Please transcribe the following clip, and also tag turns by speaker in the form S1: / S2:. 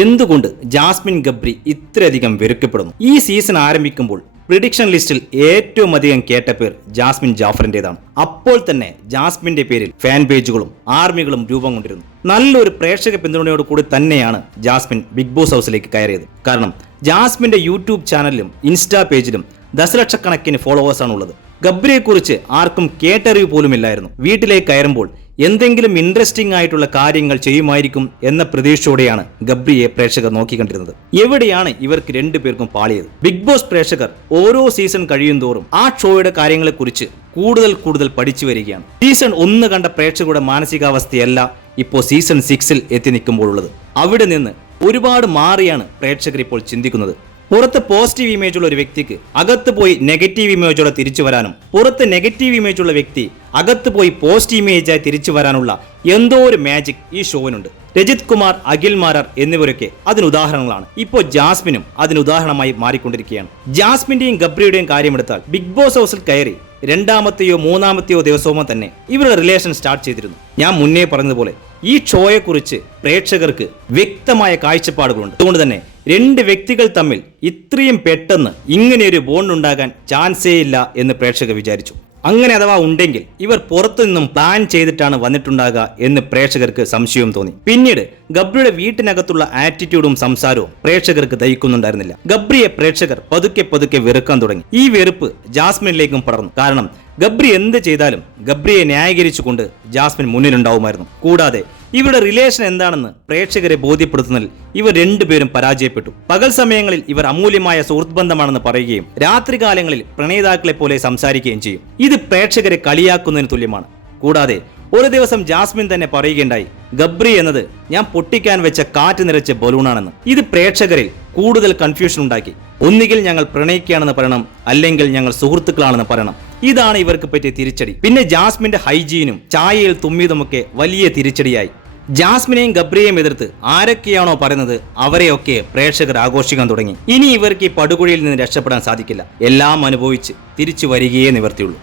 S1: എന്തുകൊണ്ട് ജാസ്മിൻ ഗബ്രി ഇത്രയധികം വെറുക്കപ്പെടുന്നു? ഈ സീസൺ ആരംഭിക്കുമ്പോൾ പ്രിഡിക്ഷൻ ലിസ്റ്റിൽ ഏറ്റവും അധികം കേട്ട പേർ ജാസ്മിൻ ജാഫറിന്റേതാണ്. അപ്പോൾ തന്നെ ജാസ്മിന്റെ പേരിൽ ഫാൻ പേജുകളും ആർമികളും രൂപം കൊണ്ടിരുന്നു. നല്ലൊരു പ്രേക്ഷക പിന്തുണയോട് കൂടി തന്നെയാണ് ജാസ്മിൻ ബിഗ് ബോസ് ഹൗസിലേക്ക് കയറിയത്. കാരണം ജാസ്മിന്റെ യൂട്യൂബ് ചാനലിലും ഇൻസ്റ്റാ പേജിലും ദശലക്ഷക്കണക്കിന് ഫോളോവേഴ്സാണ് ഉള്ളത് ഗബ്രിയെക്കുറിച്ച് ആർക്കും കേട്ടറിവ് പോലുമില്ലായിരുന്നു. വീട്ടിലേക്ക് കയറുമ്പോൾ എന്തെങ്കിലും ഇൻട്രസ്റ്റിംഗ് ആയിട്ടുള്ള കാര്യങ്ങൾ ചെയ്യുമായിരിക്കും എന്ന പ്രതീക്ഷയോടെയാണ് ഗബ്രിയെ പ്രേക്ഷകർ നോക്കിക്കണ്ടിരുന്നത്. എവിടെയാണ് ഇവർക്ക് രണ്ടുപേർക്കും പാളിയത്? ബിഗ് ബോസ് പ്രേക്ഷകർ ഓരോ സീസൺ കഴിയും തോറും ആ ഷോയുടെ കാര്യങ്ങളെക്കുറിച്ച് കൂടുതൽ കൂടുതൽ പഠിച്ചു വരികയാണ്. സീസൺ ഒന്ന് കണ്ട പ്രേക്ഷകരുടെ മാനസികാവസ്ഥയല്ല ഇപ്പോൾ സീസൺ സിക്സിൽ എത്തി നിൽക്കുമ്പോഴുള്ളത്. അവിടെ നിന്ന് ഒരുപാട് മാറിയാണ് പ്രേക്ഷകർ ഇപ്പോൾ ചിന്തിക്കുന്നത്. പുറത്ത് പോസിറ്റീവ് ഇമേജ് ഉള്ള ഒരു വ്യക്തിക്ക് അകത്ത് പോയി നെഗറ്റീവ് ഇമേജോടെ തിരിച്ചു വരാനും പുറത്ത് നെഗറ്റീവ് ഇമേജ് ഉള്ള വ്യക്തി അകത്ത് പോയി പോസിറ്റീവ് ഇമേജായി തിരിച്ചു വരാനുള്ള എന്തോ ഒരു മാജിക് ഈ ഷോവിനുണ്ട്. രജിത് കുമാർ അഖിൽ മാരാർ എന്നിവരൊക്കെ അതിന് ഉദാഹരണങ്ങളാണ്. ഇപ്പോൾ ജാസ്മിനും അതിന് ഉദാഹരണമായി മാറിക്കൊണ്ടിരിക്കുകയാണ്. ജാസ്മിന്റെയും ഗബ്രിയുടെയും കാര്യമെടുത്താൽ ബിഗ് ബോസ് ഹൗസിൽ കയറി രണ്ടാമത്തെയോ മൂന്നാമത്തെയോ ദിവസവുമോ തന്നെ ഇവരുടെ റിലേഷൻ സ്റ്റാർട്ട് ചെയ്തിരുന്നു. ഞാൻ മുന്നേ പറഞ്ഞതുപോലെ ഈ ഷോയെക്കുറിച്ച് പ്രേക്ഷകർക്ക് വ്യക്തമായ കാഴ്ചപ്പാടുകളുണ്ട്. അതുകൊണ്ട് തന്നെ രണ്ട് വ്യക്തികൾ തമ്മിൽ ഇത്രയും പെട്ടെന്ന് ഇങ്ങനെയൊരു ബോണ്ട് ഉണ്ടാകാൻ ചാൻസേ ഇല്ല എന്ന് പ്രേക്ഷകർ വിചാരിച്ചു. അങ്ങനെ അഥവാ ഉണ്ടെങ്കിൽ ഇവർ പുറത്തു നിന്നും പ്ലാൻ ചെയ്തിട്ടാണ് വന്നിട്ടുണ്ടാകുക എന്ന് പ്രേക്ഷകർക്ക് സംശയം തോന്നി. പിന്നീട് ഗബ്രിയുടെ വീട്ടിനകത്തുള്ള ആറ്റിറ്റ്യൂഡും സംസാരവും പ്രേക്ഷകർക്ക് ദഹിക്കുന്നുണ്ടായിരുന്നില്ല. ഗബ്രിയെ പ്രേക്ഷകർ പതുക്കെ പതുക്കെ വെറുക്കാൻ തുടങ്ങി. ഈ വെറുപ്പ് ജാസ്മിനിലേക്കും പടർന്നു. കാരണം ഗബ്രി എന്ത് ചെയ്താലും ഗബ്രിയെ ന്യായീകരിച്ചുകൊണ്ട് ജാസ്മിൻ മുന്നിലുണ്ടാവുമായിരുന്നു. കൂടാതെ ഇവരുടെ റിലേഷൻ എന്താണെന്ന് പ്രേക്ഷകരെ ബോധ്യപ്പെടുത്തുന്നതിൽ ഇവർ രണ്ടുപേരും പരാജയപ്പെട്ടു. പകൽ സമയങ്ങളിൽ ഇവർ അമൂല്യമായ സുഹൃത്ത് ബന്ധമാണെന്ന് പറയുകയും രാത്രികാലങ്ങളിൽ പ്രണയിതാക്കളെ പോലെ സംസാരിക്കുകയും ചെയ്യും. ഇത് പ്രേക്ഷകരെ കളിയാക്കുന്നതിന് തുല്യമാണ്. കൂടാതെ ഒരു ദിവസം ജാസ്മിൻ തന്നെ പറയുകയുണ്ടായി ഗബ്രി എന്നത് ഞാൻ പൊട്ടിക്കാൻ വെച്ച കാറ്റ് നിറച്ച ബലൂണാണെന്ന്. ഇത് പ്രേക്ഷകരിൽ കൂടുതൽ കൺഫ്യൂഷൻ ഉണ്ടാക്കി. ഒന്നുകിൽ ഞങ്ങൾ പ്രണയിക്കുകയാണെന്ന് പറയണം അല്ലെങ്കിൽ ഞങ്ങൾ സുഹൃത്തുക്കളാണെന്ന് പറയണം. ഇതാണ് ഇവർക്ക് പറ്റിയ തിരിച്ചടി. പിന്നെ ജാസ്മിന്റെ ഹൈജീനും ചായയിൽ തുമ്മിയതുമൊക്കെ വലിയ തിരിച്ചടിയായി. ജാസ്മിനെയും ഗബ്രിയെയും എതിർത്ത് ആരൊക്കെയാണോ പറയുന്നത് അവരെയൊക്കെ പ്രേക്ഷകർ ആഘോഷിക്കാൻ തുടങ്ങി. ഇനി ഇവർക്ക് ഈ പടുകുഴിയിൽ നിന്ന് രക്ഷപ്പെടാൻ സാധിക്കില്ല. എല്ലാം അനുഭവിച്ച് തിരിച്ചു വരികയേ നിവർത്തിയുള്ളൂ.